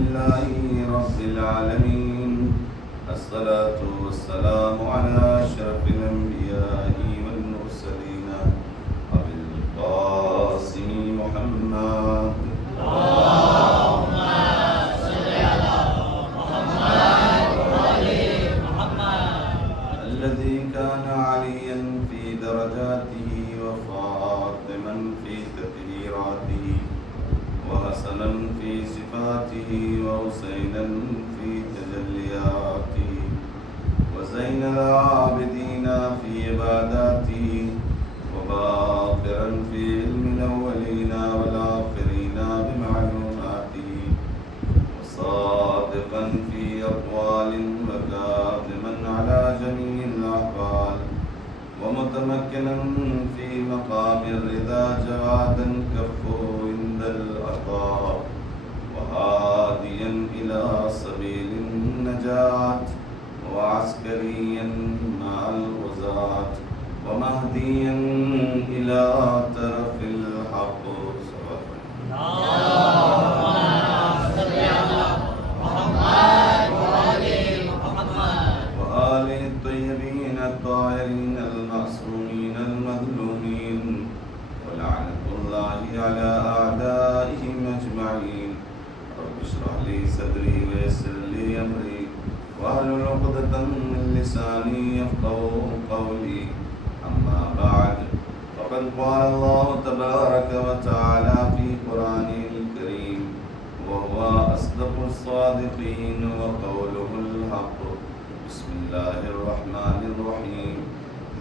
لله رب العالمين، الصلاة والسلام على أشرف الأنبياء والمرسلين أبي القاسم محمد اللهم صل على محمد وآل محمد الذي كان عليا في درجاته وفاطما في تطهيراته وحسنا في صفاته وحسينا في تجلياته وزين العابدين في عباداته وباقرا في علم الأولين والآخرين بمعلوماته وصادقا في أقوال وكاظما على جميع الأحوال ومتمكنا في مقام الرضا جوادا كفه عند العطاء وهاديا إلى سبيل النجاة وعسكريا مع الغزاة ومهديا إلى طرف الحق. اللهم صل على محمد وآل محمد وآله الطيبين الطاهرين المعصومين المظلومين ولعنة الله على أعدائهم أجمعين. رب اشرح لي صدري ويسر لي أمري واحلل عقدة من لساني يفقهوا قولي. أما بعد، فقد قال الله تبارك وتعالى في قرآنه الكريم وهو أصدق الصادقين وقوله الحق. بسم الله الرحمن الرحيم.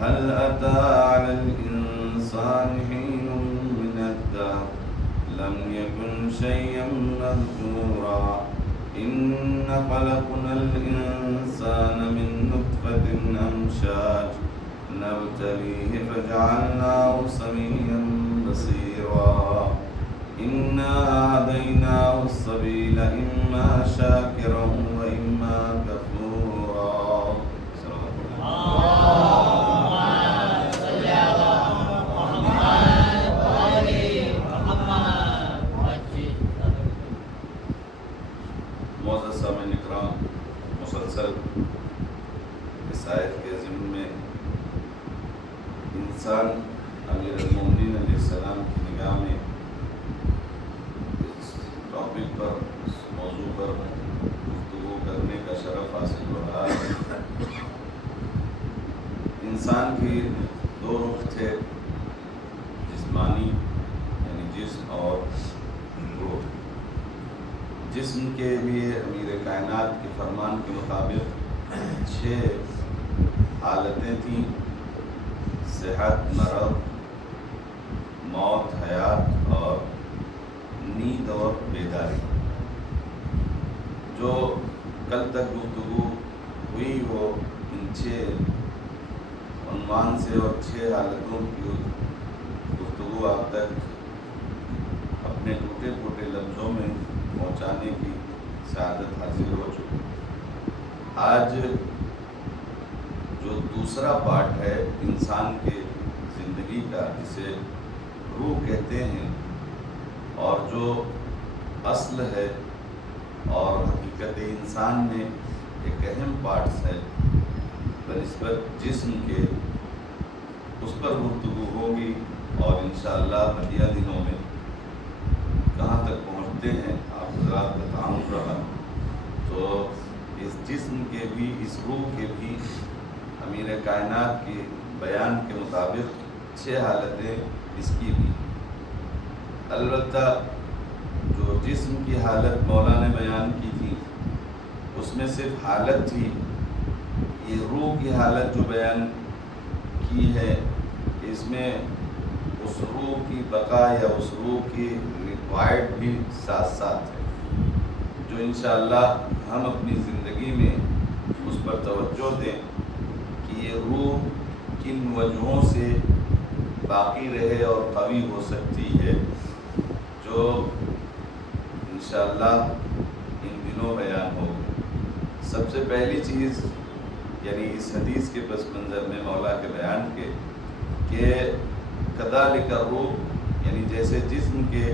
هل أتى على الإنسان حين من الدهر لم يكن شيئا مذكورا إنا خلقنا الإنسان من نطفة أمشاج نبتليه فجعلناه سميعا بصيرا. إنا هديناه السبيل إما شاكرا وإما كفورا. اللهم صل على محمد وآل محمد. معزز سامعین اکرام، مسلسل اس آیت کے ضمن میں انسان امیر المومنین علیہ السلام کی نگاہ میں اس ٹاپک پر، اس موضوع پر گفتگو کرنے کا شرف حاصل ہو رہا ہے۔ انسان کی دو رخ تھے، جسمانی یعنی جسم اور روح۔ جسم کے لیے امیر کائنات کے فرمان کے مطابق 6 حالتیں تھیں: صحت، مرض، موت، حیات اور نیند اور بیداری۔ جو کل تک گفتگو ہوئی وہ ان 6 عنوان سے اور 6 حالتوں کی گفتگو آپ تک اپنے ٹوٹے پھوٹے لفظوں میں پہنچانے کی سعادت حاصل ہو چکی۔ آج جو دوسرا پارٹ ہے انسان کے زندگی کا، جسے روح کہتے ہیں، اور جو اصل ہے اور حقیقت انسان میں ایک اہم پارٹس ہے بنسبت جسم کے، اس پر گفتگو ہوگی۔ اور انشاءاللہ مدیہ دنوں میں کہاں تک پہنچتے ہیں آپ حضرات کا تعاون رہا، تو اس جسم کے بھی، اس روح کے بھی امیر کائنات کے بیان کے مطابق 6 حالتیں اس کی بھی۔ البتہ جو جسم کی حالت مولا نے بیان کی تھی اس میں صرف حالت تھی۔ یہ روح کی حالت جو بیان کی ہے، اس میں اس روح کی بقا یا اس روح کی ریکوائرڈ بھی ساتھ ساتھ ہے، جو انشاءاللہ ہم اپنی زندگی میں اس پر توجہ دیں کہ یہ روح کن وجہوں سے باقی رہے اور قوی ہو سکتی ہے، جو انشاءاللہ ان دنوں بیان ہوگی۔ سب سے پہلی چیز یعنی اس حدیث کے پس منظر میں مولا کے بیان کے کہ کذالک الروح، یعنی جیسے جسم کے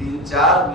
3-4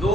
2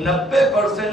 90%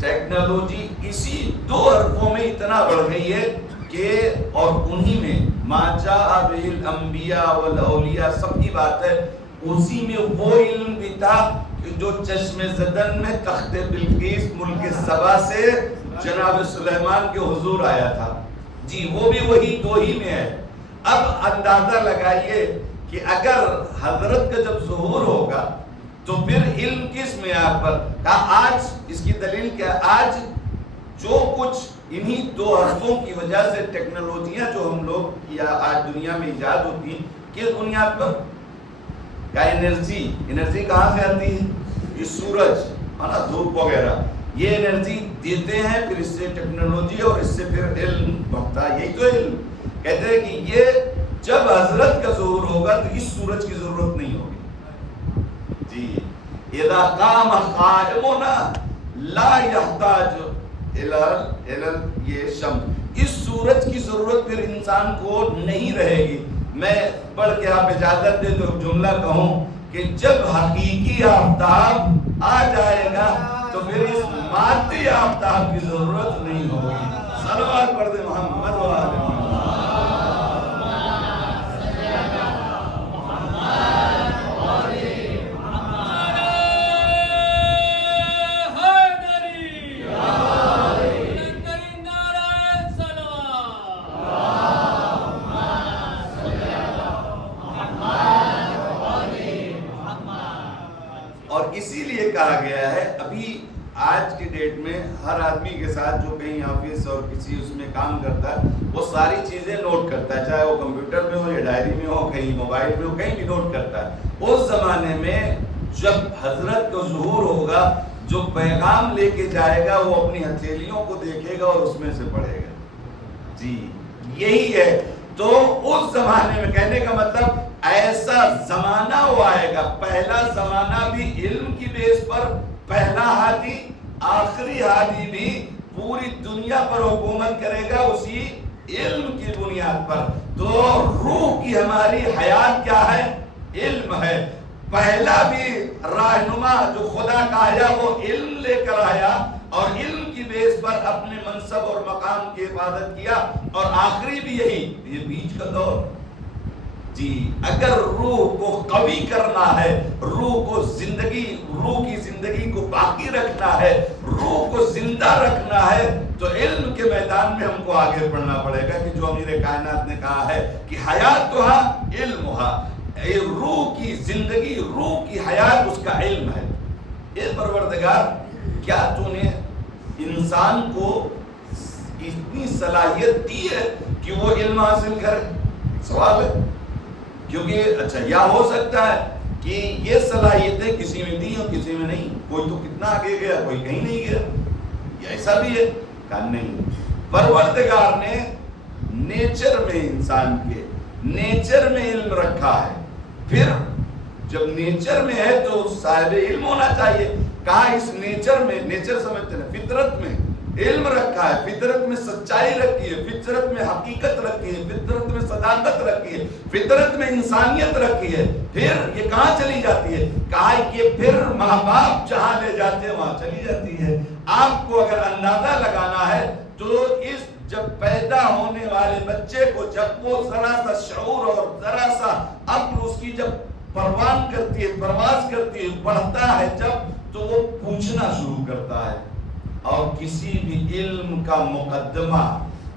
ٹیکنالوجی اسی 2 حرفوں میں اتنا بڑھ گئی ہے کہ اور انہی میں ما جاء بہ الانبیاء والاولیاء سب کی بات ہے، اسی میں وہ علم بھی تھا کہ جو چشم زدن میں تخت بلقیس ملک سبا سے جناب سلیمان کے حضور آیا تھا، جی وہ بھی وہی 2 ہی میں ہے۔ اب اندازہ لگائیے کہ اگر حضرت کا جب ظہور ہوگا تو پھر علم کس میں آپ پر کہا، آج اس کی دلیل کیا ہے، آج جو کچھ انہی 2 حرفوں کی وجہ سے ٹیکنالوجیاں جو ہم لوگ یا آج دنیا میں ایجاد ہوتی ہیں، کس بنیاد پر کا انرجی کہاں سے آتی ہے، یہ سورج نا، دھوپ وغیرہ، یہ انرجی دیتے ہیں، پھر اس سے ٹیکنالوجی اور اس سے پھر علم بڑھتا ہے، یہی تو علم کہتے ہیں کہ یہ جب حضرت کا ظہور ہوگا تو اس سورج کی ضرورت نہیں ہوگی، جی اذا قام قائمنا لا يحتاج الى یہ شمس، اس سورج کی ضرورت پھر انسان کو نہیں رہے گی۔ میں پڑھ کے آپ اجازت دے تو جملہ کہوں کہ جب حقیقی آفتاب آ جائے گا تو پھر اس مادی آفتاب کی ضرورت نہیں ہوگی۔ صلوات پڑھ دے محمد و آل محمد۔ اسی لیے کہا گیا ہے، ابھی آج کی ڈیٹ میں ہر آدمی کے ساتھ جو کہیں آفس اور کسی اس میں کام کرتا ہے وہ ساری چیزیں نوٹ کرتا ہے، چاہے وہ کمپیوٹر میں ہو یا ڈائری میں ہو، کہیں موبائل میں ہو، کہیں بھی نوٹ کرتا ہے۔ اس زمانے میں جب حضرت کا ظہور ہوگا، جو پیغام لے کے جائے گا وہ اپنی ہتھیلیوں کو دیکھے گا اور اس میں سے پڑھے گا، جی یہی ہے۔ تو اس زمانے میں کہنے کا مطلب ایسا زمانہ وہ آئے گا، پہلا زمانہ بھی علم کی بیس پر، پہلا ہادی آخری ہادی بھی پوری دنیا پر حکومت کرے گا اسی علم کی بنیاد پر۔ تو روح کی ہماری حیات کیا ہے؟ علم ہے۔ پہلا بھی رہنما جو خدا کا آیا وہ علم لے کر آیا اور علم کی بیس پر اپنے منصب اور مقام کی حفاظت کیا، اور آخری بھی یہی، یہ بیچ کا دور، جی اگر روح کو قوی کرنا ہے، روح کو زندگی، روح کی زندگی کو باقی رکھنا ہے، روح کو زندہ رکھنا ہے، تو علم کے میدان میں ہم کو آگے بڑھنا پڑے گا، کہ جو امیر کائنات نے کہا ہے کہ حیات تو ہاں علم ہاں، روح کی زندگی، روح کی حیات اس کا علم ہے۔ اے پروردگار، کیا تو نے انسان کو اتنی صلاحیت دی ہے کہ وہ علم حاصل کرے؟ سوال ہے، کیونکہ اچھا یا ہو سکتا ہے کہ یہ صلاحیتیں کسی میں دی اور کسی میں نہیں، کوئی تو کتنا آگے گیا، کوئی کہیں نہیں گیا، یہ ایسا بھی ہے؟ کہا نہیں، پروردگار نے نیچر میں، انسان کے نیچر میں علم رکھا ہے، پھر جب نیچر میں ہے تو صاحب علم ہونا چاہیے۔ کہا اس نیچر میں، نیچر سمجھتے ہیں، فطرت میں علم رکھا ہے، فطرت میں سچائی رکھی ہے، فطرت میں حقیقت رکھی ہے، فطرت میں صداقت رکھی ہے، فطرت میں انسانیت رکھی ہے۔ پھر یہ کہاں چلی جاتی ہے؟ کہا یہ پھر ماں باپ جہاں لے جاتے ہیں وہاں چلی جاتی ہے۔ آپ کو اگر اندازہ لگانا ہے تو اس جب پیدا ہونے والے بچے کو جب وہ ذرا سا شعور اور ذرا سا عقل اس کی جب پروان کرتی ہے، پرواز کرتی ہے، بڑھتا ہے جب، تو وہ پوچھنا شروع کرتا ہے، اور کسی بھی علم کا مقدمہ،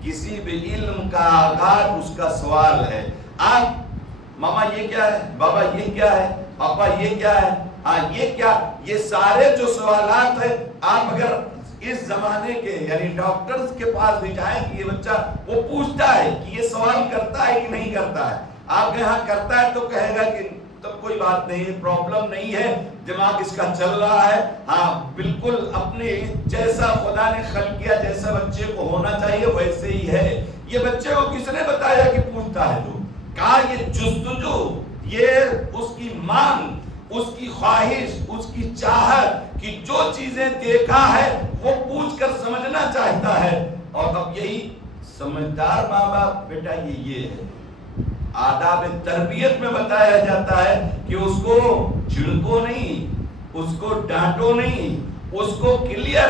کسی بھی علم کا آغاز اس کا سوال ہے۔ آپ ماما یہ کیا ہے، بابا یہ کیا ہے، پاپا یہ کیا ہے، ہاں یہ کیا، یہ سارے جو سوالات ہیں، آپ اگر اس زمانے کے یعنی ڈاکٹرز کے پاس بھی جائیں کہ یہ بچہ وہ پوچھتا ہے کہ یہ سوال کرتا ہے کہ نہیں کرتا ہے، آپ کے ہاں کرتا ہے تو کہے گا کہ تب کوئی بات نہیں ہے، پرابلم نہیں ہے، دماغ اس کا چل رہا ہے، ہاں بالکل اپنے جیسا خدا نے خلق کیا، جیسا بچے کو ہونا چاہیے ویسے ہی ہے۔ یہ بچے کو کس نے بتایا کہ پوچھتا ہے؟ جو کہا یہ جستجو، یہ اس کی مانگ، اس کی خواہش، اس کی چاہت کہ جو چیزیں دیکھا ہے وہ پوچھ کر سمجھنا چاہتا ہے۔ اور اب یہی سمجھدار ماں باپ، بیٹا یہ ہے، آداب تربیت میں بتایا جاتا ہے کہ اس کو چھڑکو نہیں، اس کو ڈانٹو نہیں، اس کو کلیئر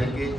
LKG,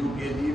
UKG,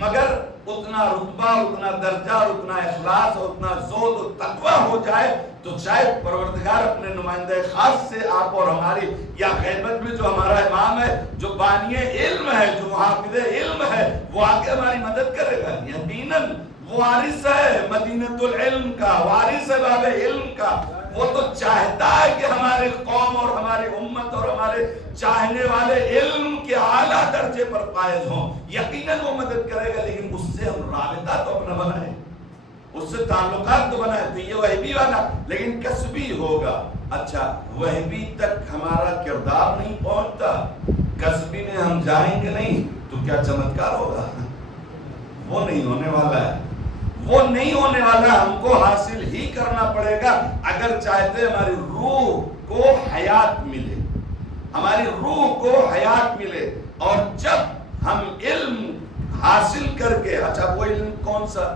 مگر اتنا رتبہ، اتنا درجہ، اتنا اخلاص اور اتنا زہد و تقویٰ ہو جائے تو شاید پروردگار اپنے نمائندہ خاص سے آپ اور ہماری، یا غیبت میں جو ہمارا امام ہے، جو بانی علم ہے، جو محافظ علم ہے، وہ آگے ہماری مدد کرے گا۔ یقیناً وہ وارث ہے مدینۃ العلم کا، وارث ہے باب علم کا۔ وہ تو چاہتا ہے کہ ہمارے قوم اور ہماری امت اور ہمارے چاہنے والے علم کے اعلیٰ درجے پر فائز ہوں۔ یقیناً وہ مدد کرے گا، لیکن اس سے ہم رابطہ تو اپنا بنائیں، اس سے تعلقات تو بنائیں۔ تو یہ وہبی والا لیکن کسبی ہوگا۔ اچھا، وہبی تک ہمارا کردار نہیں پہنچتا، کسبی میں ہم جائیں گے نہیں تو کیا چمتکار ہوگا؟ وہ نہیں ہونے والا ہے، وہ نہیں ہونے والا۔ ہم کو حاصل ہی کرنا پڑے گا اگر چاہتے ہماری روح کو حیات ملے، ہماری روح کو حیات ملے۔ اور جب ہم علم حاصل کر کے، اچھا وہ علم کون سا؟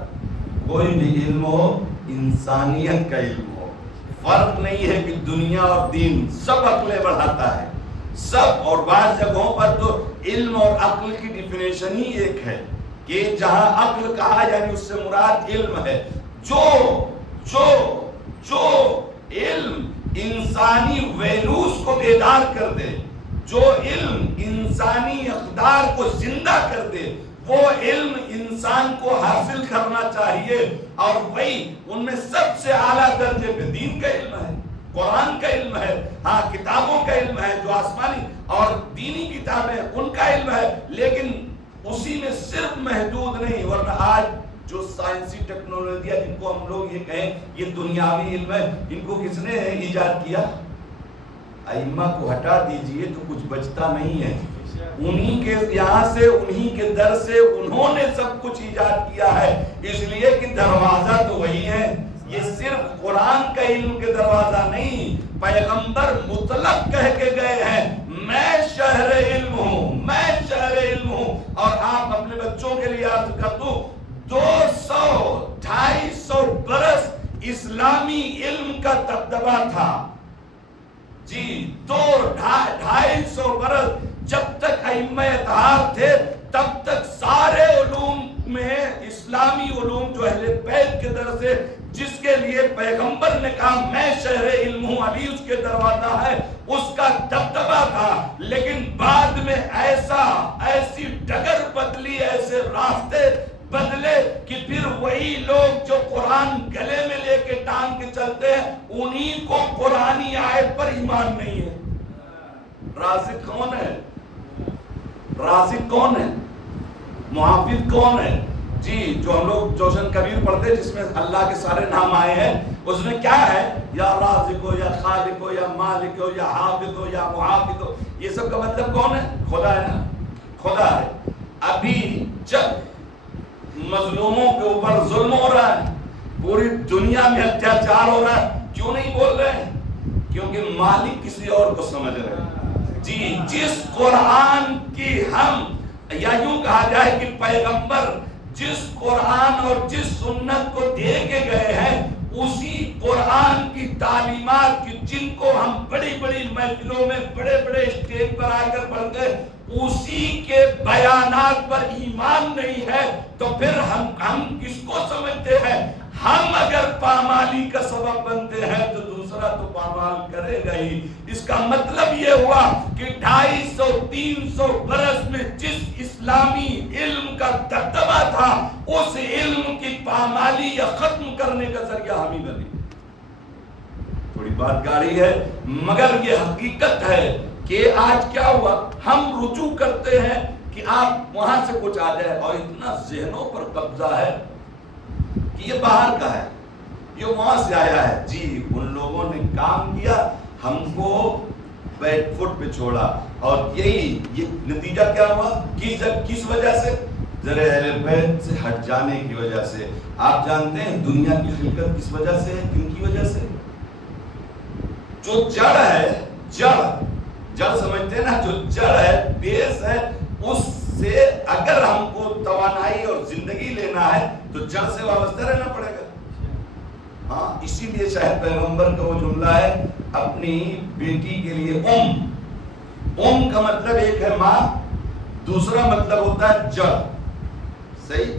کوئی بھی علم ہو، انسانیت کا علم ہو، فرق نہیں ہے کہ دنیا اور دین، سب عقلیں بڑھاتا ہے سب۔ اور بعض جگہوں پر تو علم اور عقل کی ڈیفینیشن ہی ایک ہے کہ جہاں عقل کہا یعنی اس سے مراد علم ہے۔ جو علم انسانی ویلوز کو بیدار کر دے، جو علم انسانی اقدار کو زندہ کر دے، وہ علم انسان کو حاصل کرنا چاہیے۔ اور وہی ان میں سب سے اعلیٰ درجے پہ دین کا علم ہے، قرآن کا علم ہے، ہاں کتابوں کا علم ہے، جو آسمانی اور دینی کتابیں ان کا علم ہے، لیکن اسی میں صرف محدود نہیں۔ ورنہ آج جو سائنسی ٹیکنالوجی ہے، جن کو ہم لوگ یہ کہیں یہ دنیاوی علم ہے، ان کو کس نے ایجاد کیا؟ ائمہ کو ہٹا دیجئے تو کچھ بچتا نہیں ہے۔ انہی کے یہاں سے، انہی کے در سے انہوں نے سب کچھ ایجاد کیا ہے، اس لیے کہ دروازہ تو وہی ہے۔ یہ صرف قرآن کا علم کے دروازہ نہیں، پیغمبر مطلق کہہ کے گئے ہیں میں شہر علم ہوں، میں شہر علم ہوں۔ اور آپ اپنے بچوں کے لیے عرض کر دوں، 200-250 برس اسلامی علم کا دبدبہ تھا جی، 200-250 برس جب تک ائمہ اطہار تھے تب تک سارے علوم میں، اسلامی علوم جو اہل بیت کے در سے، جس کے لیے پیغمبر نے کہا میں شہر علم ہوں، علی اس کے دروازہ ہے، اس کا دبدبہ تھا۔ لیکن بعد میں ایسی ڈگر بدلی، ایسے راستے بدلے کہ پھر وہی لوگ جو قرآن گلے میں لے کے ٹانگ کے چلتے ہیں، انہی کو قرآنی آیت پر ایمان نہیں ہے۔ رازق کون ہے؟ رازق کون ہے؟ محافظ کون ہے؟ جی، جو ہم لوگ جوشن کبیر پڑھتے جس میں اللہ کے سارے نام آئے ہیں، اس میں کیا ہے؟ یا رازق ہو، یا خالق ہو، یا مالک ہو، یا حافظ ہو، یا محافظ ہو، یہ سب کا مطلب کون ہے؟ خدا ہے نا، خدا ہے۔ ابھی جب مظلوموں کے اوپر ظلم ہو رہا ہے، پوری دنیا میں اتیاچار ہو رہا ہے، کیوں نہیں بول رہے ہیں؟ کیونکہ مالک کسی اور کو سمجھ رہے ہیں۔ جی، جس قرآن کی ہم، یا یوں کہا جائے کہ پیغمبر جس قرآن اور جس سنت کو دے کے گئے ہیں، اسی قرآن کی تعلیمات کی، جن کو ہم بڑی بڑی محفلوں میں بڑے بڑے اسٹیج پر آ کر پڑھتے ہیں، اسی کے بیانات پر ایمان نہیں ہے تو پھر ہم کس کو سمجھتے ہیں؟ ہم اگر پامالی کا سبب بنتے ہیں تو دوسرا تو پامال کرے گا ہی۔ اس کا مطلب یہ ہوا کہ 250-300 برس میں جس اسلامی علم کا دبدبہ تھا، اس علم کی پامالی یا ختم کرنے کا ذریعہ ہم ہی بنے۔ تھوڑی بات گاڑی ہے، مگر یہ حقیقت ہے کہ آج کیا ہوا، ہم رجوع کرتے ہیں کہ آپ وہاں سے کچھ آ جائے، اور اتنا ذہنوں پر قبضہ ہے کہ یہ باہر کا ہے، یہ وہاں سے آیا ہے۔ جی، ان لوگوں نے کام کیا، ہم کو بیک فٹ پہ چھوڑا، اور یہ نتیجہ کیا ہوا؟ کس وجہ سے؟ ذرا اہل بیت سے ہٹ جانے کی وجہ سے۔ آپ جانتے ہیں دنیا کی خلقت کس وجہ سے ہے؟ کن کی وجہ سے؟ جو جڑ ہے، جڑ سمجھتے ہیں نا، جو جڑ ہے، بیس ہے، اس سے اگر ہم کو توانائی اور زندگی لینا ہے تو جڑ سے وابستہ رہنا پڑے گا۔ ہاں، اسی لیے شاید پیغمبر کا وہ جملہ ہے اپنی بیٹی کے لیے ام کا مطلب ایک ہے ماں، دوسرا مطلب ہوتا ہے جڑ۔ صحیح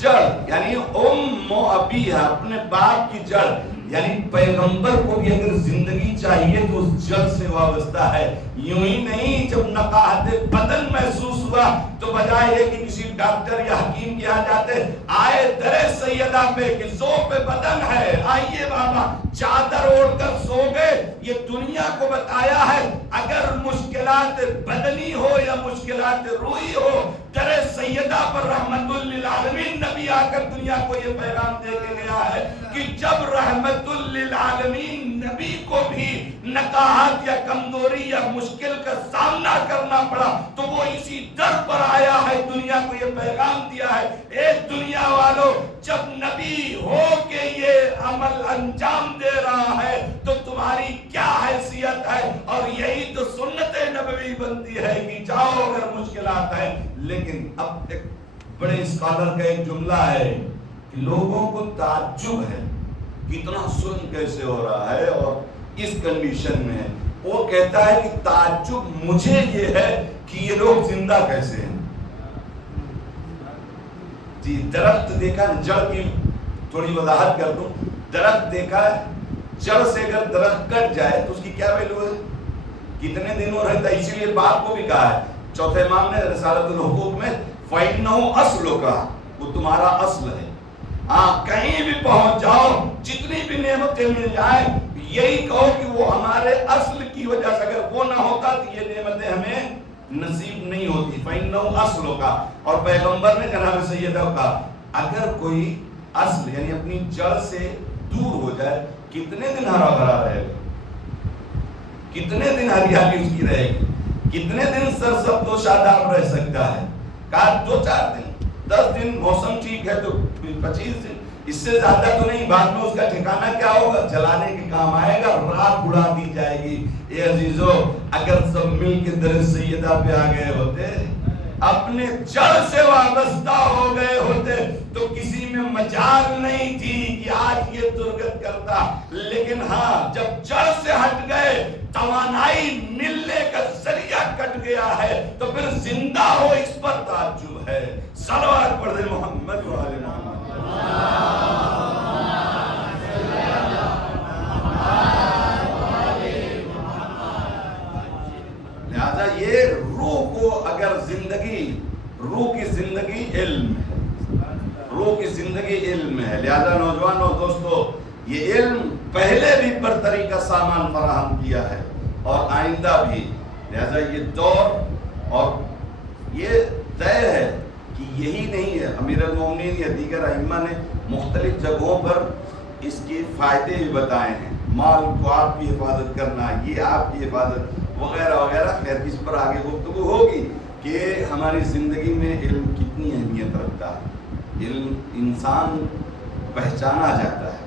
جڑ یعنی ام ابیہ اپنے باپ کی جڑ یعنی پیغمبر کو بھی اگر زندگی چاہیے تو اس جڑ سے وابستہ ہے. یوں ہی نہیں جب نقاہت بدن محسوس ہوا تو بجائے یہ کہ کسی ڈاکٹر یا حکیم کے یہاں جاتے آئے در سیدہ پہ کہ ذوق بدن ہے آئیے بابا چادر اوڑھ کر سو گئے. یہ دنیا کو بتایا ہے اگر مشکلات بدنی ہو یا مشکلات روحی ہو در سیدہ پر رحمت للعالمین نبی آ کر دنیا کو یہ پیغام دے کے گیا ہے کہ جب رحمت للعالمین نبی کو بھی نقاہت یا کمزوری یا مشکل کا سامنا کرنا پڑا تو وہ اسی در پر آیا ہے دنیا کو یہ پیغام دیا ہے اے دنیا والو جب نبی ہو کے یہ عمل انجام دے رہا ہے تو تمہاری کیا حیثیت ہے. اور یہی تو سنت نبوی بنتی ہے کہ جاؤ اگر مشکلات ہے. لیکن اب ایک بڑے اسکالر کا ایک جملہ ہے کہ لوگوں کو تعجب ہے کتنا سن کیسے ہو رہا ہے اور اس کنڈیشن میں ہے. وہ کہتا ہے کہ تعجب مجھے یہ ہے کہ یہ لوگ زندہ کیسے ہیں. جی درخت دیکھا جڑ کی تھوڑی وضاحت کر دوں. درخت دیکھا ہے جڑ سے اگر درخت کٹ جائے تو اس کی کیا ویلو ہے کتنے دنوں رہتا ہے. اسی لیے باپ کو بھی کہا ہے چوتھے امام نے رسالۃ الحقوق میں فَإِنَّهُ أَصْلُكَ وہ تمہارا اصل ہے. ہاں کہیں بھی پہنچ جاؤ جتنی بھی نعمتیں مل جائیں یہی کہو کہ وہ ہمارے اصل کی وجہ سے اگر وہ نہ ہوتا تو یہ نعمتیں ہمیں نصیب نہیں ہوتی. فَإِنَّهُ أَصْلُكَ اور پیغمبر نے جناب سیدہ کا اگر کوئی اصل یعنی اپنی جڑ سے دور ہو جائے کتنے دن ہرا بھرا رہے گا کتنے دن ہریالی اس کی رہے گی کتنے دن سرسبز و شاداب رہ سکتا ہے. کہا 2-4 دن 10 دن موسم ٹھیک ہے تو 25 دن اس سے زیادہ تو نہیں. بعد میں اس کا ٹھکانہ کیا ہوگا جلانے کے کام آئے گا رات اڑا دی جائے گی. اے عزیزو اگر سب مل کے در سیدہ پہ آ گئے ہوتے اپنے جڑ سے وابستہ ہو گئے ہوتے تو کسی میں مجال نہیں تھی کہ آج یہ درگت کرتا. لیکن ہاں جب جڑ سے ہٹ گئے توانائی ملنے کا ذریعہ کٹ گیا ہے تو پھر زندہ ہو اس پر تعجب ہے. صلوات پڑھ دے محمد و آل محمد. لہذا یہ روح کو اگر زندگی روح کی زندگی علم ہے روح کی زندگی علم ہے. لہذا نوجوانوں دوستو یہ علم پہلے بھی برتری کا سامان فراہم کیا ہے اور آئندہ بھی. لہذا یہ دور اور یہ طے ہے کہ یہی نہیں ہے. امیر المومنین یا دیگر ائمہ نے مختلف جگہوں پر اس کے فائدے بھی بتائے ہیں. مال کو آپ کی حفاظت کرنا یہ آپ کی حفاظت وغیرہ وغیرہ. خیر اس پر آگے گفتگو ہوگی کہ ہماری زندگی میں علم کتنی اہمیت رکھتا ہے. علم انسان پہچانا جاتا ہے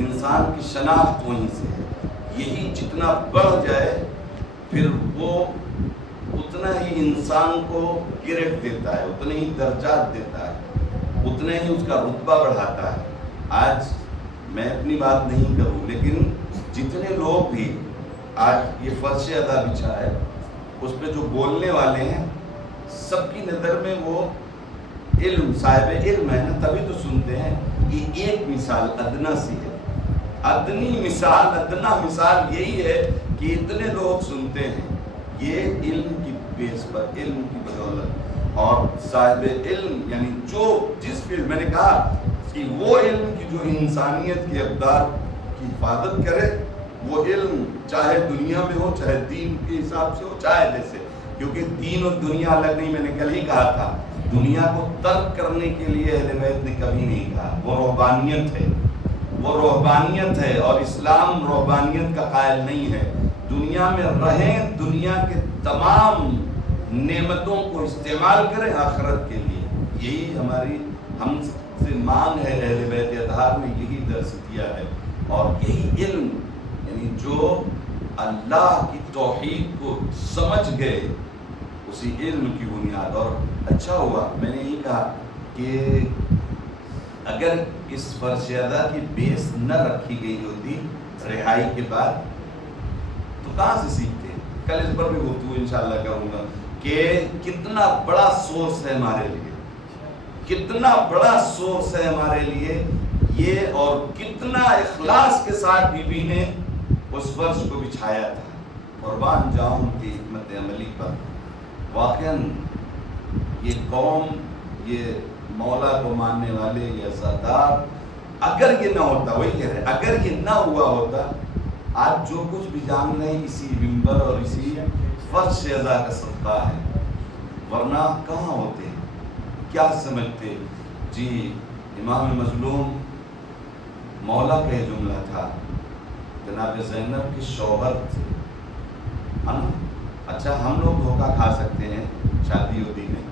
انسان کی شناخت وہیں سے ہے. یہی جتنا بڑھ جائے پھر وہ اتنا ہی انسان کو گریڈ دیتا ہے اتنے ہی درجات دیتا ہے اتنے ہی اس کا رتبہ بڑھاتا ہے. آج میں اپنی بات نہیں کروں لیکن جتنے لوگ بھی آج یہ فرش ادا بچھا ہے اس پہ جو بولنے والے ہیں سب کی نظر میں وہ علم صاحب علم ہے نا تبھی تو سنتے ہیں. یہ ایک مثال ادنا سی ہے ادنی مثال ادنا مثال یہی ہے کہ اتنے لوگ سنتے ہیں یہ علم کی بیس پر علم کی بدولت. اور صاحب علم یعنی جو جس فیلڈ میں نے کہا کہ وہ علم کی جو انسانیت کے اقدار کی حفاظت کرے وہ علم چاہے دنیا میں ہو چاہے دین کے حساب سے ہو چاہے جیسے کیونکہ دین اور دنیا الگ نہیں. میں نے کل ہی کہا تھا دنیا کو ترک کرنے کے لیے اہل بیت نے کبھی نہیں کہا. وہ روحانیت ہے اور اسلام روحانیت کا قائل نہیں ہے. دنیا میں رہیں دنیا کے تمام نعمتوں کو استعمال کریں آخرت کے لیے. یہی ہماری ہم سے مانگ ہے. اہل بیت اطہار نے یہی درس دیا ہے اور یہی علم یعنی جو اللہ کی توحید کو سمجھ گئے اسی علم کی بنیاد. اور اچھا ہوا میں نے یہ کہا کہ اگر اس فرش ادا کی بیس نہ رکھی گئی ہوتی رہائی کے بعد تو کہاں سے سیکھتے. کل اس پر بھی گفتگو انشاءاللہ کروں گا کہ کتنا بڑا سورس ہے ہمارے لیے کتنا بڑا سورس ہے ہمارے لیے یہ، اور کتنا اخلاص کے ساتھ بی بی نے اس فرش کو بچھایا تھا۔ قربان جاؤں ان کی حکمت عملی پر۔ واقعاً یہ قوم، یہ مولا کو ماننے والے، یہ عزادار، اگر یہ نہ ہوتا، وہی کہہ رہے، اگر یہ نہ ہوا ہوتا، آج جو کچھ بھی جان رہے اسی منبر اور اسی فرش عزا کا صدقہ ہے، ورنہ کہاں ہوتے، کیا سمجھتے؟ جی امام مظلوم مولا کا یہ جملہ تھا، جناب زینب کے شوہر تھے، ہے نا؟ اچھا ہم لوگ دھوکہ کھا سکتے ہیں شادی ودی میں،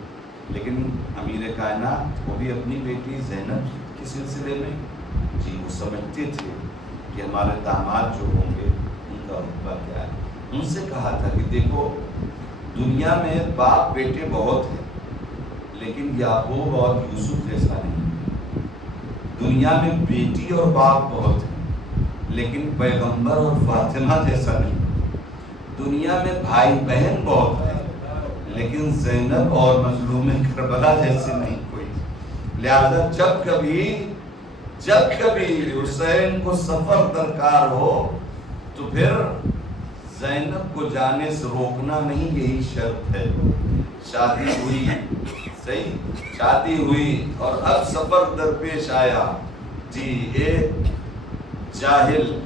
لیکن امیر کائنات وہ بھی اپنی بیٹی زینب کے سلسلے میں جی وہ سمجھتے تھے کہ ہمارے داماد جو ہوں گے ان کا رتبہ کیا ہے۔ ان سے کہا تھا کہ دیکھو دنیا میں باپ بیٹے بہت ہیں، لیکن یعقوب اور یوسف جیسا نہیں۔ دنیا میں بیٹی اور باپ بہت ہیں، لیکن پیغمبر اور فاطمہ جیسا نہیں۔ دنیا میں بھائی بہن بہت ہیں، لیکن زینب اور مظلوم کربلا جیسے نہیں کوئی۔ لہذا جب کبھی حسین کو سفر درکار ہو تو پھر زینب کو جانے سے روکنا نہیں، یہی شرط ہے۔ شادی ہوئی، صحیح شادی ہوئی اور اب سفر درپیش آیا، جی ایک جاہل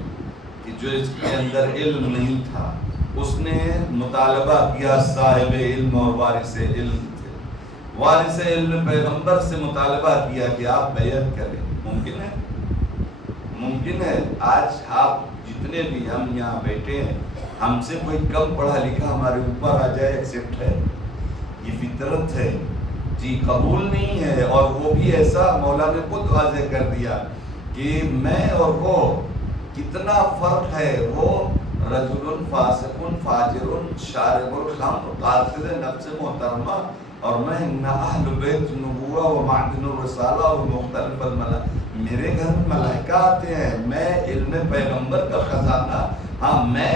کہ جو اس کے اندر علم نہیں تھا، اس نے مطالبہ کیا، صاحب علم اور وارث علم تھے، وارث علم پیغمبر سے مطالبہ کیا کہ آپ بیعت کریں۔ ممکن ہے؟ ممکن ہے؟ آج آپ جتنے بھی ہم یہاں بیٹھے ہیں، ہم سے کوئی کم پڑھا لکھا ہمارے اوپر آ جائے، ایکسپٹ ہے؟ یہ فطرت ہے جی، قبول نہیں ہے۔ اور وہ بھی ایسا مولا نے خود واضح کر دیا کہ میں اور وہ کتنا فرق ہے، وہ رجل فاسق فاجر شارب الخمر قاتل نفس محترمہ، اور میں ان اہل بیت نبوہ و معدن الرسالہ و مختلف میرے گھر میں ملائکہ آتے ہیں، میں علم پیغمبر کا خزانہ، ہاں میں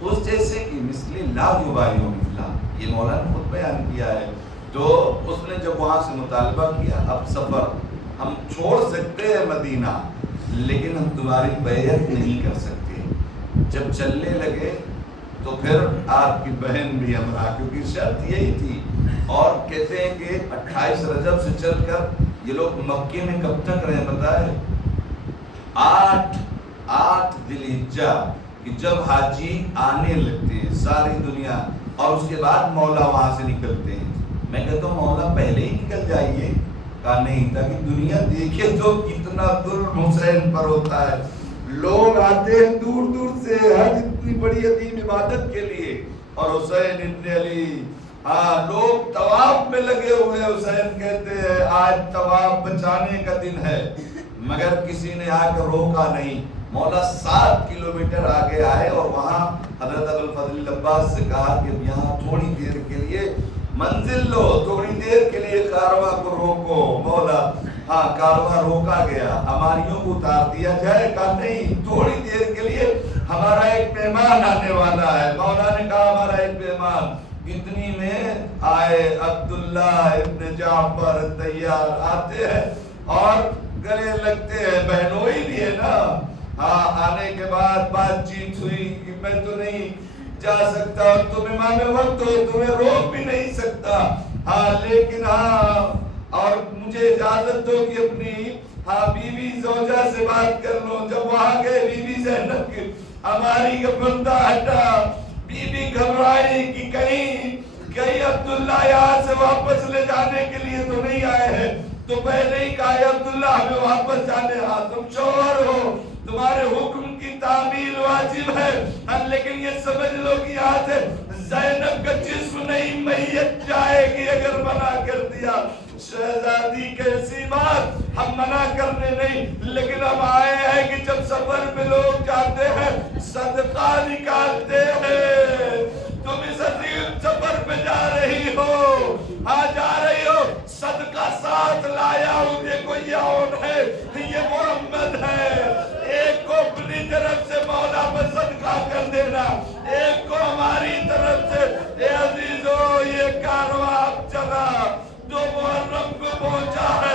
اس جیسے کی مثلی لا یبائی مثلا، یہ مولا نے خود بیان کیا ہے۔ تو اس نے جب وہاں سے مطالبہ کیا، اب سفر ہم چھوڑ سکتے ہیں مدینہ، لیکن ہم تمہاری بیعت نہیں کر سکتے۔ جب چلنے لگے تو پھر آپ کی بہن بھی ہمراہ، کیونکہ شرط یہی تھی۔ اور کہتے ہیں کہ 28 رجب سے چل کر یہ لوگ مکے میں کب تک رہے بتائے؟ 8 ذی الحجہ، کہ جب حاجی آنے لگتے ہیں ساری دنیا، اور اس کے بعد مولا وہاں سے نکلتے ہیں۔ میں کہتا ہوں مولا پہلے ہی نکل جائیے، کہا نہیں، تاکہ دنیا دیکھے تو کتنا ظلم حسین پر ہوتا ہے۔ لوگ آتے ہیں دور دور سے حج اتنی بڑی عظیم عبادت کے لیے، اور حسین ابن علی، ہاں لوگ طواف میں لگے ہوئے، حسین کہتے ہیں آج طواف بچانے کا دن ہے، مگر کسی نے آ کر روکا نہیں۔ مولا 7 کلومیٹر آگے آئے اور وہاں حضرت ابوالفضل عباس سے کہا کہ یہاں تھوڑی دیر کے لیے منزل لو، تھوڑی دیر کے لیے کارواں کو روکو۔ مولا ہاں کارواں روکا گیا، ہماریوں کو اتار دیا جائے، کہا نہیں تھوڑی دیر کے لیے، ہمارا ایک مہمان آنے والا ہے۔ مولا نے کہا ہمارا ایک مہمان، اتنی میں آئے عبداللہ ابن جعفر تیار، آتے ہیں اور گلے لگتے ہیں، بہنوئی بھی ہے نا۔ ہاں آنے کے بعد بات چیت ہوئی کہ میں تو نہیں جا سکتا، اور تم امام وقت ہو، تمہیں روک بھی نہیں سکتا، ہاں لیکن ہاں اور مجھے اجازت دو کہ اپنی ہاں بیوی زوجہ سے بات کر لو۔ جب وہاں گئے بیوی زینب کی، ہماری کا بندہ ہٹا، بیوی گھبرائی کہ کہیں عبداللہ یہاں سے واپس لے جانے کے لیے تو نہیں آئے ہیں۔ تو پہلے ہی کہا عبداللہ ہمیں واپس جانے، ہاں تم شوہر ہو، تمہارے حکم کی تعمیل واجب ہے، لیکن یہ سمجھ لو کہ یہاں سے زینب کا جسم نہیں، میت جائے گی اگر منع کر دیا۔ شہزادی کیسی بات، ہم منع کرنے نہیں، لیکن ہم آئے ہیں کہ جب سفر میں لوگ جاتے ہیں صدقہ نکالتے ہیں، تم اس عظیم سفر پہ جا رہی ہو، ہاں جا رہی ہو، صدقہ ساتھ لایا ہوں، دیکھو یہ اون ہے، یہ محمد ہے، ایک کو اپنی طرف سے مولا پر صدقہ کر دینا، ایک کو ہماری طرف سے۔ اے عزیزو یہ کارواں اب چلا، 2 محرم کو پہنچا ہے،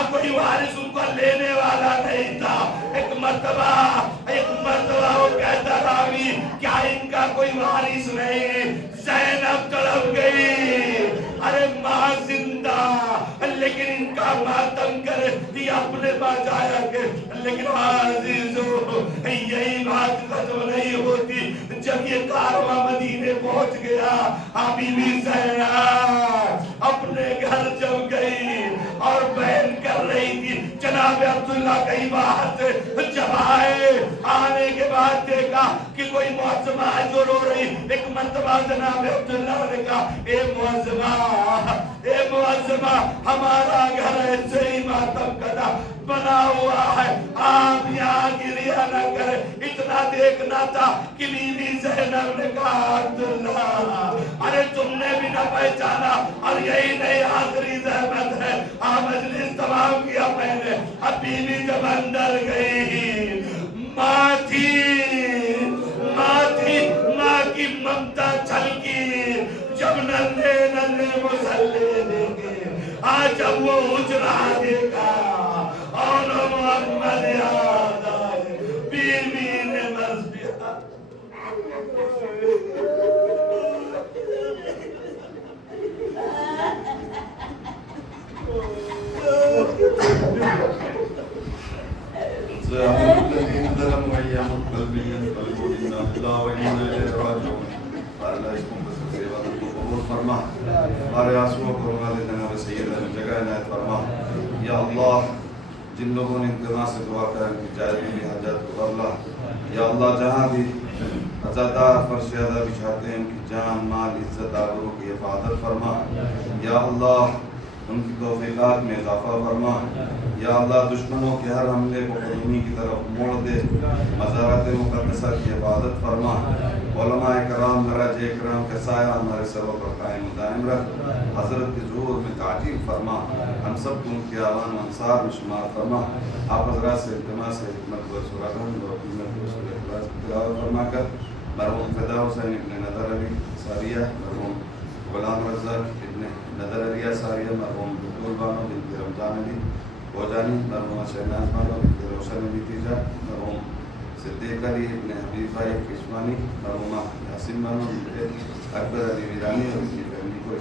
وہاں کوئی وارث ان کو لینے والا نہیں تھا. ایک مرتبہ وہ کہتا راوی کیا ان کا کوئی وارث نہیں. زینب تڑپ گئی. ارے ماں زندہ لیکن ان کا ماتم کر دیا اپنے پاس آیا کہ لیکن عزیزو یہی بات ختم نہیں ہوتی. جب یہ کارواں مدینے پہنچ گیا بی بی زینب اپنے گھر جب گئی اور بیان کر رہی تھی. جناب عبداللہ کئی باہر سے جب آنے کے بعد دیکھا کہ کوئی معظمہ ہے جو رو رہی. ایک مرتبہ جناب عبداللہ نے کہا اے معظمہ ہمارا گھر ایسے ہی ماتم کدا بنا ہوا ہے, آپ یہاں گریہ نہ کرے. اتنا دیکھنا تھا کہ بی بی زینب نے کہا عبداللہ ارے تم نے بھی نہ پہچانا اور یہی نہیں آخری زحمت ہے. مجلس تمام کیا میں نے. اب بی بی جب اندر گئی ماں کی ممتا چھلکی. جب ننھے مسلے دیکھے جب وہ اجرا دیکھا اور محمد یاد آئے بی بی نے بس دیا. ہمارے آنسوؤں کو رونا دے جناب سیدنا جگہ عنایت فرما. یا اللہ جن لوگوں نے انتظام سے دعا کر ان کی جائزی بھی حاجات کو اللہ. یا اللہ جہاں بھی عزادار فرش عزا بچھاتے ہیں ان کی جان مال عزت آبرو کی حفاظت فرما. یا اللہ ان کی توفیقات میں اضافہ فرما. یا اللہ دشمنوں کے ہر حملے کو قدومی کی طرف موڑ دے. مزارات مقدسہ کی حفاظت فرما. علماء کرام درجہ اکرام کا سایہ ہمارے سروں پر قائم و دائم رکھ. حضرت کے ظہور میں تعجیل فرما. ہم سب کو ان کے آوان و انصار میں شمار فرما. آپ حضرات سے التماس ہے حکمت و سراغن و حکمت و سراغن تلاوت فرما کر مرحوم فدا حسین ابن نظر علی ساریہ, مرحوم غلام رزاق ابن نظر علی ساریہ, مرحوم بطول بانو بنت رمضان علی بوجانی, مرحوم شہناز بانو بنت روشن علی تیجا, مرحوم صدیق علی ابن حبیب بھائی کشمانی, مرحومہ یاسین بانو بنت اکبر علی ویرانی اور ان کی فیملی کو